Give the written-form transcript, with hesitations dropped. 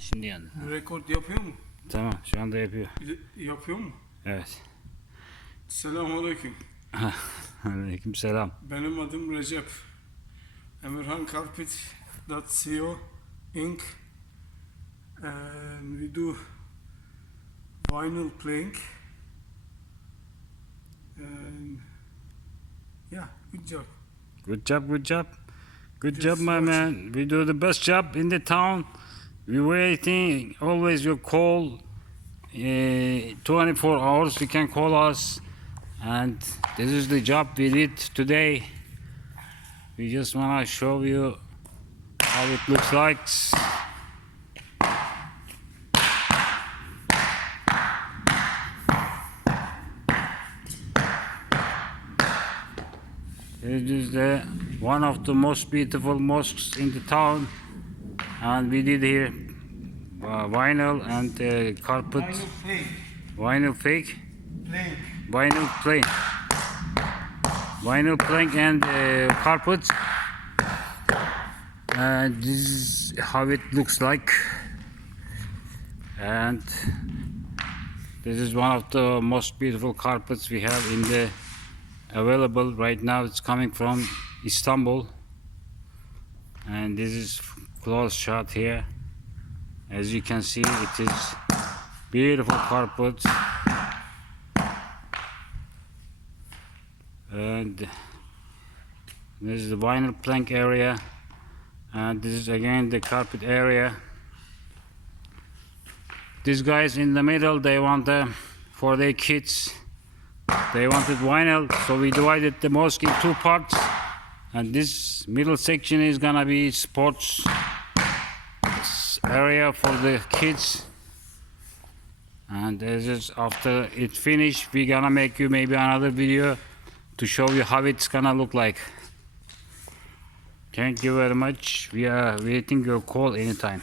şimdi yandı. Rekord yapıyor mu? Tamam, şu anda yapıyor. Yapıyor mu? Evet. Selamünaleyküm. Aleyküm selam. Benim adım Recep. Emirhan Carpet.co Inc. And we do vinyl playing. And yeah, good job. Good job, good job. Good Just job, my watching. man. We do the best job in the town. We waiting always your call. 24 hours you can call us. And this is the job we did today. We just wanna show you how it looks like. This is one of the most beautiful mosques in the town, and we did here vinyl and carpet, Vinyl vinyl playing. fake, Playing. vinyl plank, vinyl plank and carpet. And this is how it looks like, and this is one of the most beautiful carpets we have in the available right now. It's coming from Istanbul, and this is close shot here. As you can see, it is beautiful carpet, and this is the vinyl plank area, and this is again the carpet area. These guys in the middle, they want for their kids, they wanted vinyl, so we divided the mosque in two parts, and this middle section is gonna be sports area for the kids. And this is after it finished, we're gonna make you maybe another video to show you how it's gonna look like. Thank you very much. We are waiting your call anytime.